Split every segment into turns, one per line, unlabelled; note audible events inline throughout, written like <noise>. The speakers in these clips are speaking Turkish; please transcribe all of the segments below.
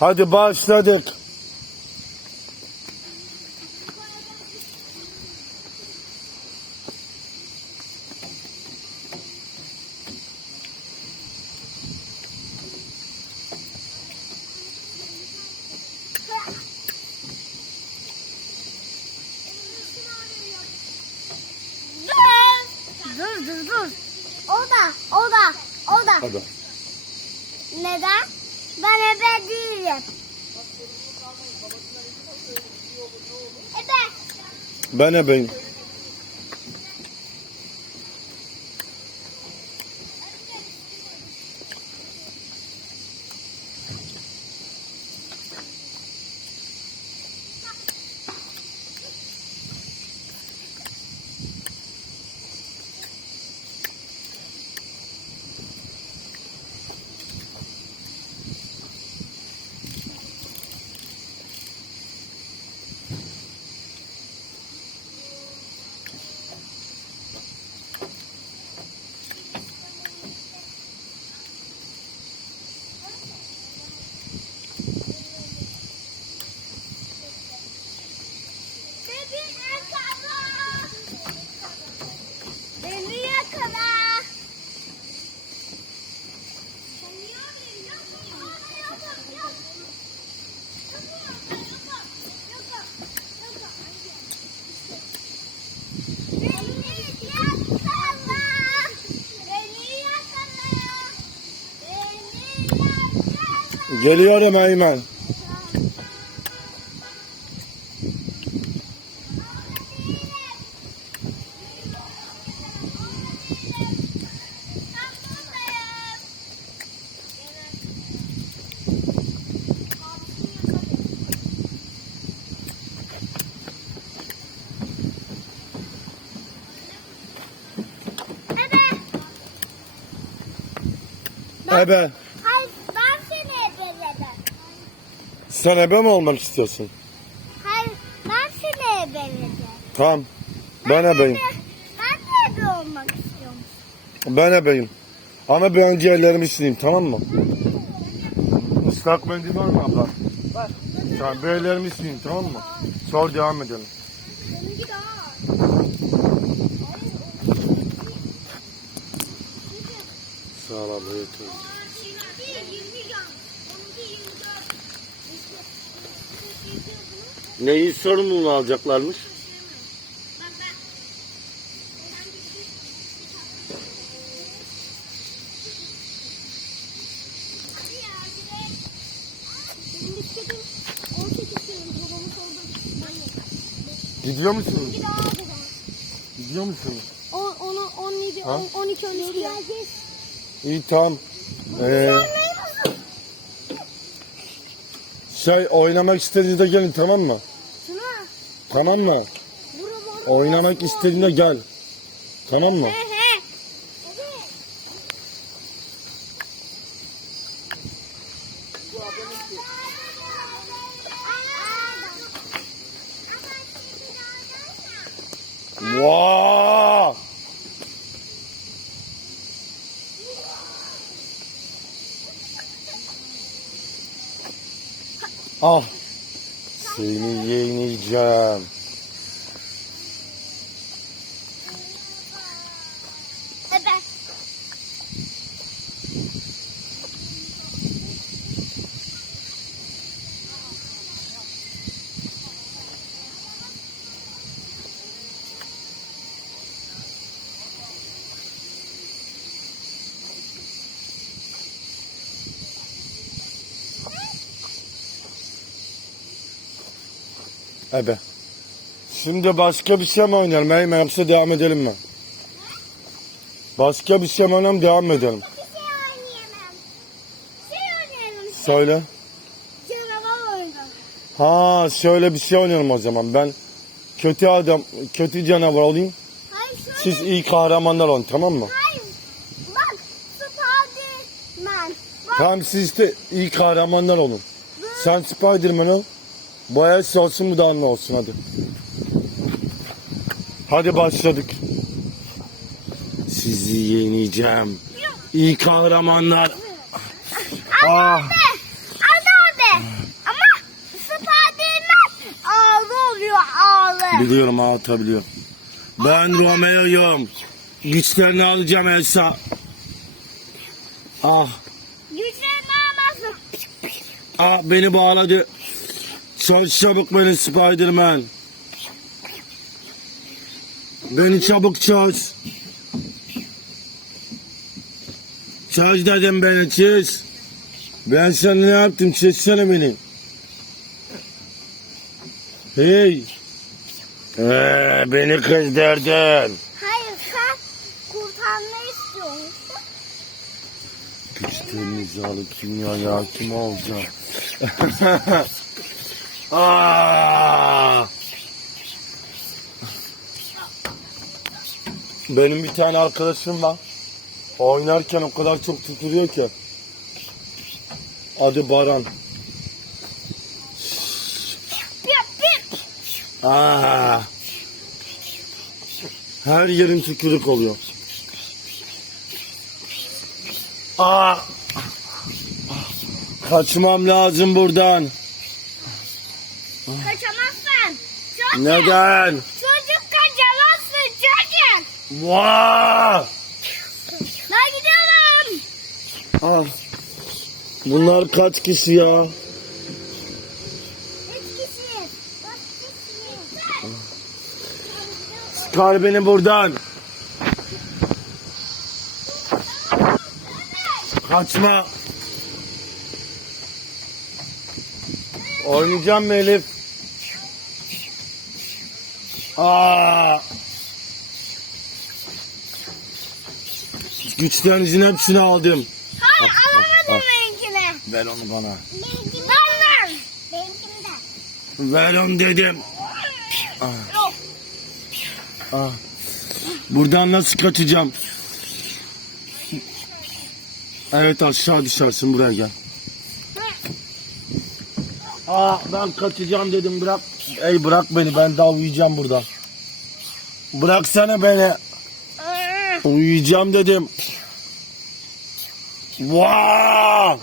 Hadi başladık.
Ben
ebeyim. Geliyorum Eymen. Ebe.
Hayır, ben seni ebeledim.
Sen ebe mi olmak istiyorsun?
Hayır, ben seni ebeledim.
Tamam. Ben ebeyim.
de- Ben de ebe olmak istiyorum.
Ben ebeyim. Ama bir önce ellerimi sileyim tamam mı? Islak mendil var mı abla?
Var.
Tamam bir ellerimi sileyim tamam mı? Sonra devam edelim. Sağ ol abla yeter.
Seninki 20 gram. Onunki 24.
Neyi sorumluluğunu alacaklarmış?
Bak ben. Hadi ya, hadi. Benim bisikletim 18 kilometre. Babamı sordum. Manyak.
Gidiyor musunuz? Gidiyor musunuz?
10, 10, 17,
Ha?
10, 12, 13 kilo.
İyi tamam. Ee, şey oynamak istediğinde gelin tamam mı? Tamam mı? Oynamak istediğinde gel. Tamam mı? Vaa! Ah. Seni yeneceğim.
Evet.
Ebe. Şimdi başka bir şey mi oynayalım? Eymen yoksa devam edelim mi? Başka bir şey mi oynayalım devam edelim.
Bir şey oynayamam. Şey oynayalım.
Söyle.
Canavar.
Ha şöyle bir şey oynayalım o zaman. Ben kötü adam, kötü canavar olayım.
Hayır şöyle.
Siz iyi kahramanlar olun tamam mı?
Hayır. Bak. Spiderman. Bak.
Tamam siz de iyi kahramanlar olun. Sen Spiderman ol. Bu el olsun bu da anla olsun hadi. Hadi başladık. Sizi yeneceğim. İyi kahramanlar. Ama ah.
abi. Ama abi.
Ama Spiderman ağlı oluyor ağlı. Biliyorum ağlatabiliyorum. Ben Romeo'yum. Güçlerini alacağım Elsa. Ah.
Güçlerini alamazsın.
Ah beni bağladı. Çok çabuk beni Spiderman. Beni çabuk çöz. Çöz dedim beni çöz. Ben sana ne yaptım çözsene beni. Hey. Ee, beni kızdırdın.
Hayır sen kurtarmayı istiyorsun.
Güçlerinizi alıp dünyaya hakim olacağım. <laughs> Benim bir tane arkadaşım var. Oynarken o kadar çok tutuluyor ki. Adı Baran. Aa! Her yerin tükürük oluyor. Aa! Kaçmam lazım buradan.
Kaçamazsın. Çocuk.
Neden?
Çocuk kaçamazsın çocuk.
Vaa!
Ben gidiyorum.
Ah. Bunlar kaç kişi ya?
Üç kişiyiz. Dört kişiyiz.
Çıkar beni buradan. Kaçma. Oynayacağım mı Elif? Aa! Güçlerinizin hepsini aldım.
Hayır alamadım benimkini.
Ver onu bana.
Benimkini ver. Benimkini de.
Ver onu dedim.
Yok.
Ah. Buradan nasıl kaçacağım? Evet aşağı düşersin buraya gel. Aa ben kaçacağım dedim bırak. Ey bırak beni ben daha uyuyacağım burada. Bıraksana beni. Uyuyacağım dedim. Vaa!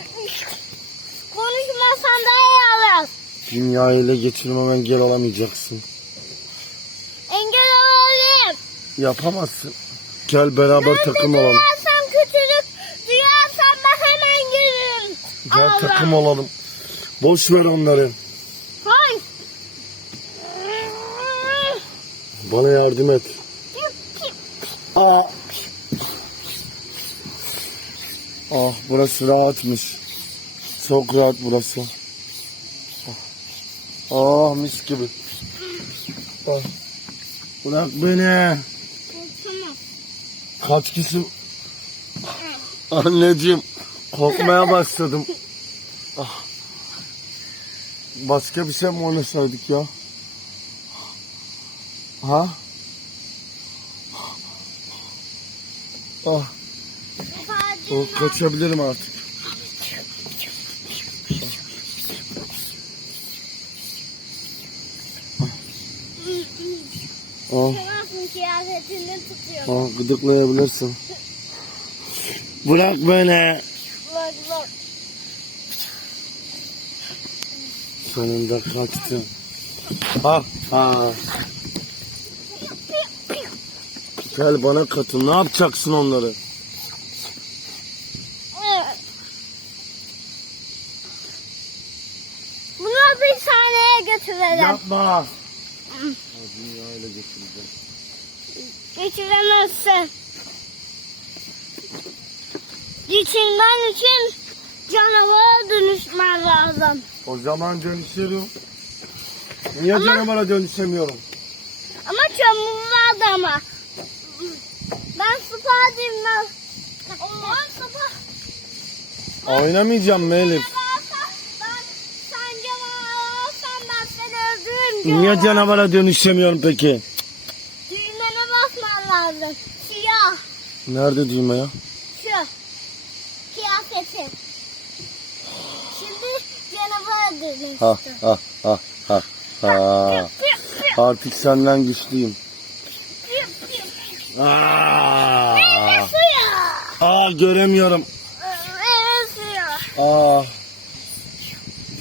Konuşmasan daha iyi olur.
Dünyayı ele geçirmem engel olamayacaksın.
Engel olayım.
Yapamazsın. Gel beraber takım olalım.
Duyarsam kötülük, duyarsam ben hemen gelirim.
Gel
Allah.
takım olalım. Boş ver onları.
Hayır.
Bana yardım et. Aa. Ah burası rahatmış. Çok rahat burası. Ah, mis gibi. Ah. Bırak beni. Kaç kişi? Anneciğim korkmaya başladım. Ah. Başka bir şey mi oynasaydık ya? Ha? Ah, o kaçabilirim artık. Ah,
Nasıl kıyafetini tutuyor.
ah gıdıklayabilirsin. Bırak beni.
Bak bak.
Sonunda kaçtım. Ha, ha. Gel bana katıl. Ne yapacaksın onları?
Bunu bir sahneye götürelim.
Yapma. Dünyayla getireceğim.
Geçiremezsin. Geçirmen için canavara dönüşmen lazım.
O zaman dönüşüyorum. Niye
Ama-
canavara dönüşemiyorum?
Ama adama. Ben Spiderman. Ben.
Oynamayacağım Elif?
Ben olsan ben seni öldürürüm.
Niye
canavar.
canavara dönüşemiyorum peki?
Düğmene basman lazım. Siyah.
Nerede düğme ya?
Şu. Kıyafetin. Şimdi canavara dönüştü.
Ha ha ha ha ha. Artık senden güçlüyüm. Aa, aa göremiyorum. Aa.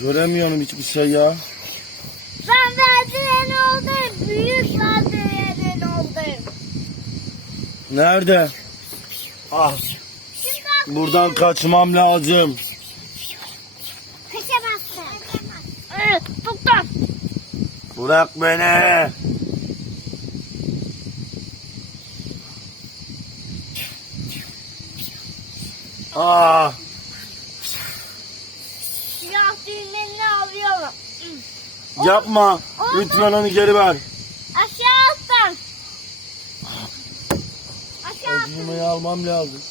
Göremiyorum hiçbir şey ya.
Ben merdiveni orada büyük saldırıların oldu.
Nerede? Ah buradan kaçmam lazım.
kaçamazsın. Evet tuttum.
Bırak beni. Ah
Siyah düğmeni alıyorum.
yapma. Lütfen onu geri ver.
Aşağı attım. Aşağı
O
attım.
düğmeyi almam lazım.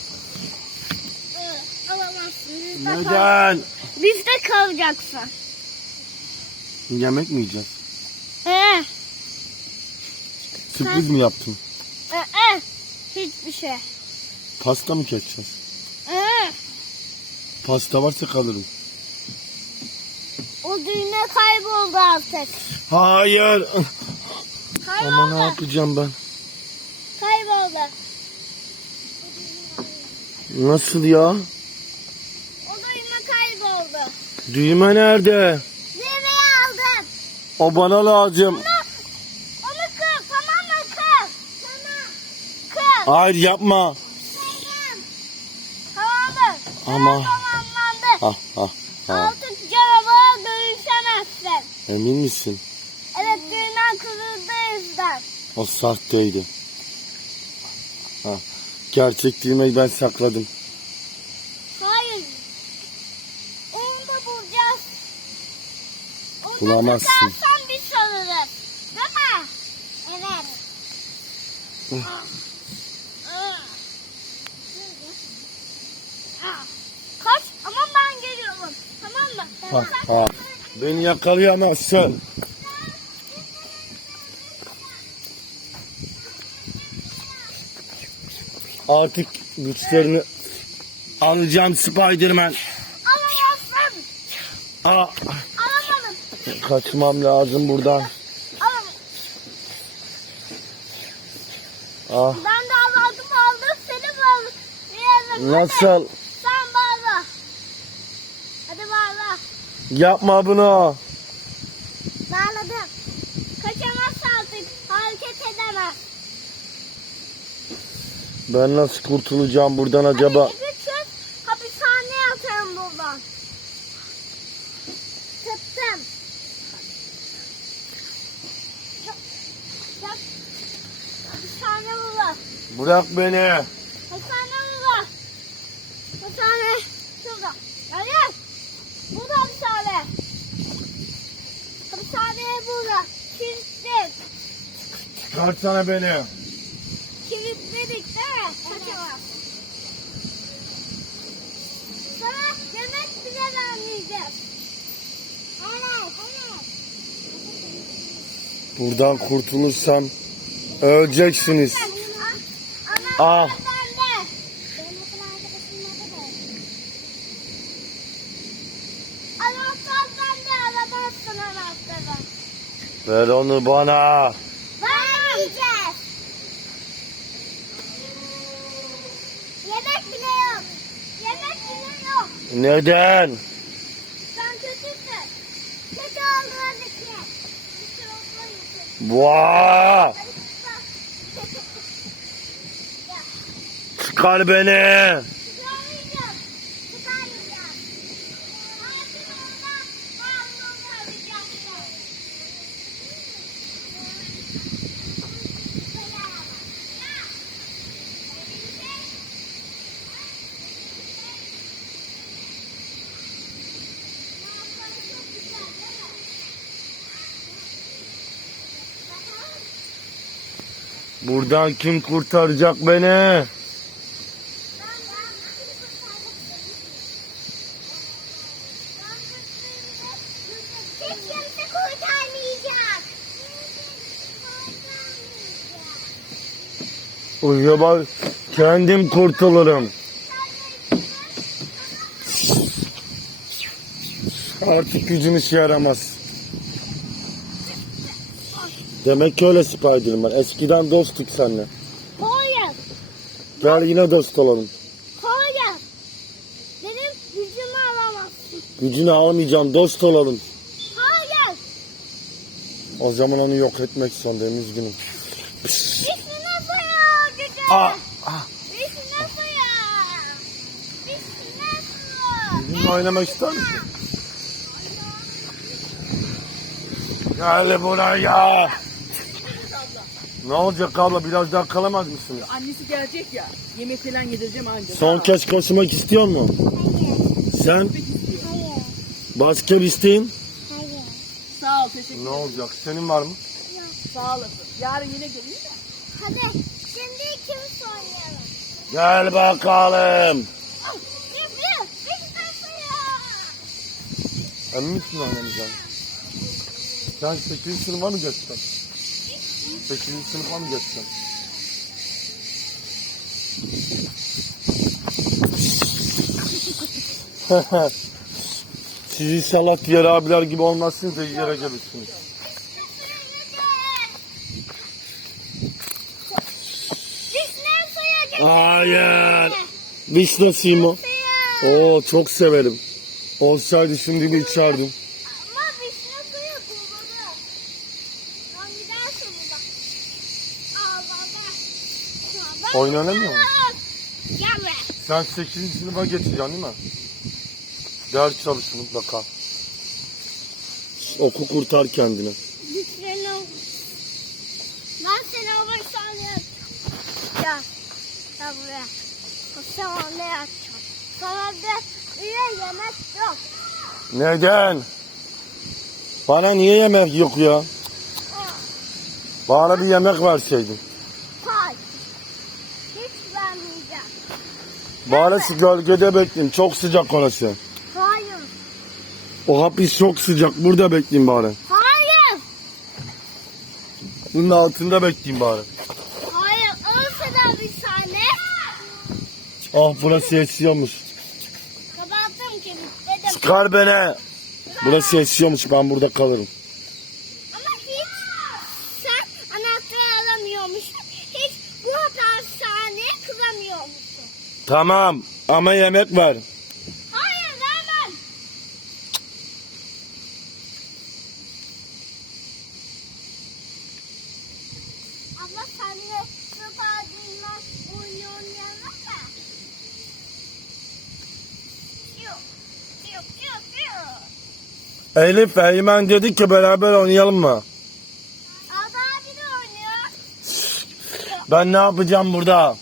Evet, Alamazsın. Bizde kal.
Neden?
Bizde kalacaksın.
Yemek mi yiyeceğiz?
Ee,
Sürpriz mi yaptın?
ee, ee. Hiçbir şey.
Pasta mı keseceğiz?
Ee,
Pasta varsa kalırım.
o düğme kayboldu artık.
Hayır.
Kayboldu.
Ama ne yapacağım ben?
Kayboldu.
Nasıl ya?
O düğme kayboldu.
Düğme nerede?
Düğmeyi aldım.
O bana lazım.
Onu, onu kır. Tamam mı? Kır. Tamam. Kır.
Hayır yapma.
Tamam. Tamamdır.
Ama-
Tamamlandı.
Ha ha ha.
Artık canavar dönüşemezsin.
Emin misin?
Evet düğmen kırıldı yüzden.
O sahteydi. Ha. Gerçek düğmeyi ben sakladım.
Hayır. Onu da bulacağız. Onu da
Bulamazsın.
tutarsan biz sorarız. Değil mi? Evet. Kaç ama ben geliyorum. Tamam mı?
Ha ha. Beni yakalayamazsın. Artık güçlerini alacağım Spiderman.
Alamazsın.
Aa,
Alamadım.
kaçmam lazım buradan.
Alamadım.
Ah,
Ben de aldım aldım seni. Yerim.
nasıl?
Sen bağla. Hadi bağla.
Yapma bunu.
Bağladım. Kaçamaz artık. Hareket edemez.
Ben nasıl kurtulacağım buradan acaba?
Hadi bütün hapishaneye atarım buradan. Tuttum. Hapishane burada.
Bırak beni.
Hapishane burada. Hapishane şurada. Hadi. Burada hapishane. Hapishane burada. Kilitli.
Çıkarsana beni.
Kilitledik değil mi? Kaçamaz. Sana yemek bile vermeyeceğiz. Evet. Evet.
Buradan kurtulursam öleceksiniz.
Ana
Ah.
bende. Benim okul arkadaşım nerede? Anahtar bende. Alamazsın anahtarı.
Ver onu bana.
Vermeyeceğiz. Yemek bile yok. Yemek bile yok.
Neden?
Sen kötüsün. Kötü olduğun için. Kötü olduğun için.
Vaa!
Çıkar
beni.
çıkarmayacağım. Çıkarmayacağım. Ama siz orada bağımlı olacaksın.
Buradan kim kurtaracak beni? Uyuya bak. Kendim kurtulurum. Artık gücüm işe yaramaz. Demek ki öyle Spiderman. Eskiden dosttuk seninle.
Hayır,
Gel yine dost olalım.
hayır. Benim gücümü alamazsın.
Gücünü almayacağım. Dost olalım.
Hayır.
O zaman onu yok etmek zorundayım üzgünüm.
Vişne suyu cüce.
Aa, ah,
Vişne suyu. Vişne suyu.
bizimle oynamak ister misin? Gel buraya. Ne olacak abla biraz daha kalamaz mısın?
Annesi gelecek ya. Yemek falan yedireceğim anca.
Son kez koşmak istiyor mu? Sen
Hayır.
başka bir isteğin?
Hayır.
Sağ ol teşekkür
Ne olacak? Senin var mı?
Sağ olasın. Yarın yine geleyim de.
Hadi şimdi ikimiz oynayalım.
Gel bakalım.
Suyu.
Emin misin oynamayacaksın? Sen 8. sınıfa mı geçeceksin? 8. sınıfa mı geçeceksin? <laughs> Siz inşallah diğer abiler gibi olmazsınız da yere gelirsiniz. Hayır. Vişne suyu mu?
Suyu.
Oo çok severim. Olsaydı şimdi bir içerdim.
Ama vişne suyu durmadı. Lan gidersin burada. Al baba.
Oynanamıyor mu? Sen 8. sınıfa geçeceksin değil mi? Ders çalış mutlaka. Oku kurtar kendini.
Ben seni o başlarım. Gel. Gel buraya. Sana da üye yemek yok.
Neden? Bana niye yemek yok ya? Bana bir yemek verseydin.
Hayır. Hiç vermeyeceğim.
Şu gölgede bekleyin. Çok sıcak orası.
Hayır.
O hapis çok sıcak. Burada bekleyin bari.
Hayır.
Bunun altında bekleyin bari.
Hayır. Olsa da bir tane.
Ah burası esiyormuş.
Kapattım kilitledim.
Çıkar beni. Burası esiyormuş. Ben burada kalırım. Tamam. Ama yemek ver.
Hayır vermem. Abla senle sıfadıyla oyun oynayalım mı? Yok. Yok yok yok.
Elif Eymen dedi ki beraber oynayalım mı?
Ada abi de oynuyor.
Ben ne yapacağım burada?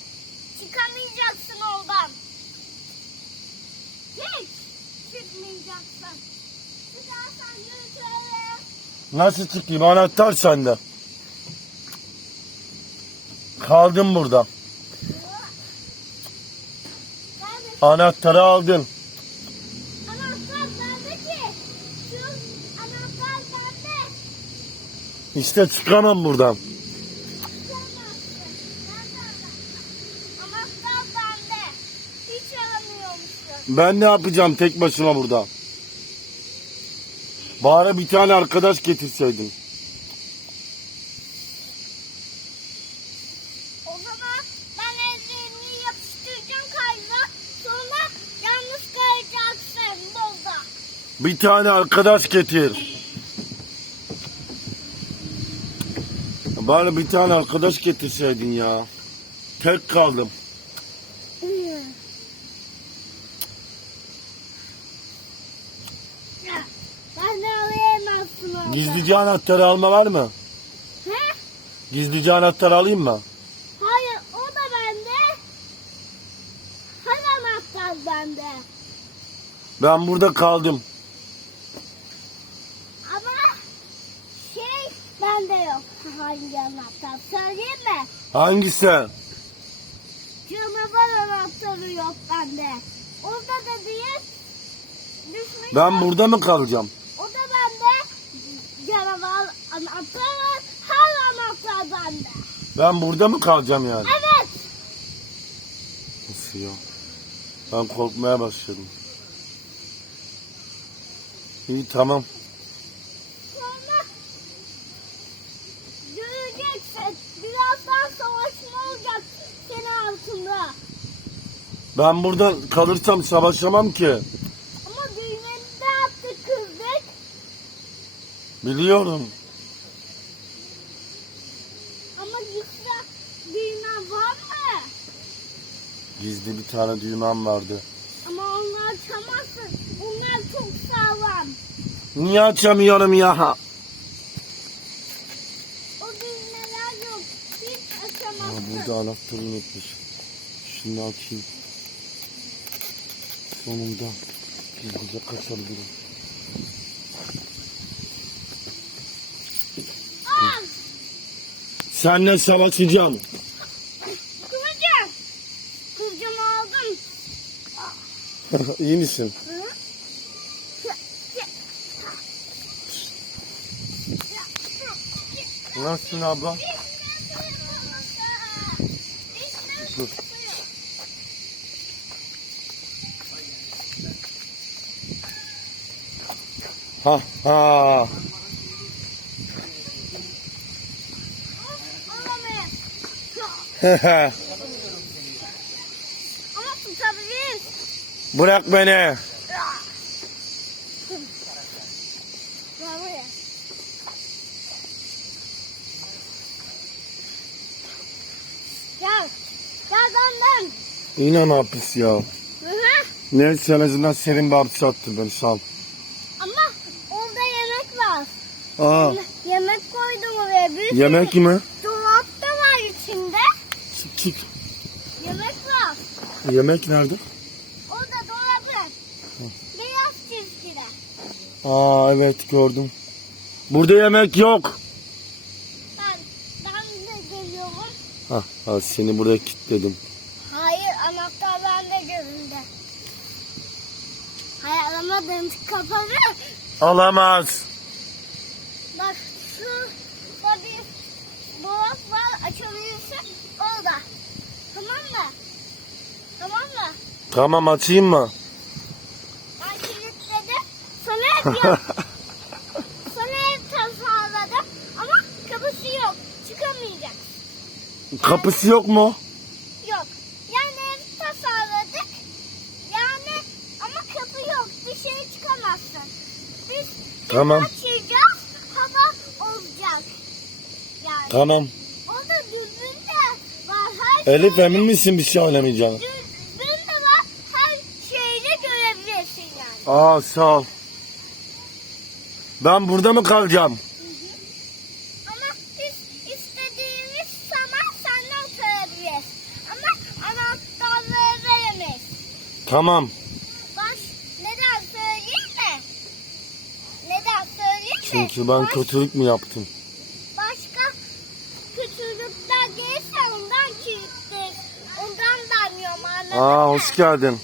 Nasıl çıkayım? Anahtar sende. Kaldım burada. Anahtarı aldın.
Anahtar nerede ki? Şu anahtar nerede?
İşte çıkamam buradan. Ben ne yapacağım tek başıma burada? Bari bir tane arkadaş getirseydin.
O zaman ben ellerini yapıştıracağım kayda. Sonra yalnız kalacaksın burada.
Bir tane arkadaş getir. Bari bir tane arkadaş getirseydin ya. Tek kaldım.
Ya, Ben de alayamazsın orada.
Gizlice anahtarı alma var mı?
He?
Gizlice anahtarı alayım mı?
Hayır o da bende. Her anahtar bende.
Ben burada kaldım.
Ama şey bende yok. Hangi anahtar söyleyeyim mi?
Hangisi?
Canavar anahtarı yok bende. Orada da diye düşmüş.
Ben burada mı kalacağım?
O da bende. Canavar anahtarı var. Her
Ben burada mı kalacağım yani?
Evet.
Nasıl ya? Ben korkmaya başladım. İyi tamam.
Sonra göreceksin. Birazdan savaşma olacak senin altında.
Ben burada kalırsam savaşamam ki.
Ama düğmeni de attık kızdık.
Biliyorum.
Var mı?
Gizli bir tane düğmem vardı.
Ama onlar açamazsın. Onlar çok sağlam.
Niye açamıyorum ya?
O düğmeler yok. Hiç
Aa,
açamazsın.
burada anahtarı unutmuş. Şunu açayım. Sonunda gizlice kaçabilirim. Seninle savaşacağım. <laughs> İyi misin? Nasılsın abla? Dur. Ha ha.
Ama <laughs> <laughs>
Bırak beni.
Benden.
Yine ne yapıyorsun ya?
Hı hı.
Neyse en azından serin bir hapis attın beni sağ ol.
Ama orada yemek var.
Aa,
Yemek koydum oraya. Bir sürü
yemek mi?
Dolap da var içinde.
Çık çık.
Yemek var.
Yemek nerede? Aa evet gördüm. Burada yemek yok.
Ben, ben de geliyorum.
Ha, ha seni buraya kilitledim.
Hayır anahtar bende göründü. Hayır alamadım kapalı.
Alamaz.
Bak şu burada bir dolap var açabilirsin orada. Tamam mı? Tamam mı?
Tamam açayım mı?
Ben kilitledim. Sana hep tasarladım ama kapısı yok. Çıkamayacak.
Kapısı yok mu?
Yok. Yani ev tasarladık. Yani ama kapı yok. Dışarı çıkamazsın. Biz
Tamam.
açacağız. Hava olacak. Yani
Tamam.
orada dürbün de var. Her
Elif
şey-
emin misin bir şey oynamayacağını?
Dürbün de var. Her şeyi görebilirsin yani.
Aa sağ ol. Ben burada mı kalacağım?
Ama biz istediğimiz zaman seninle oturabiliriz. Ama anahtarları veremeyiz.
Tamam.
Baş neden söyleyeyim mi? Neden söyleyeyim mi?
Çünkü ben
Baş-
kötülük mü yaptım?
Başka kötülükler gelirse ondan kilitli. Ondan vermiyorum anladın
Aa
mı?
hoş geldin.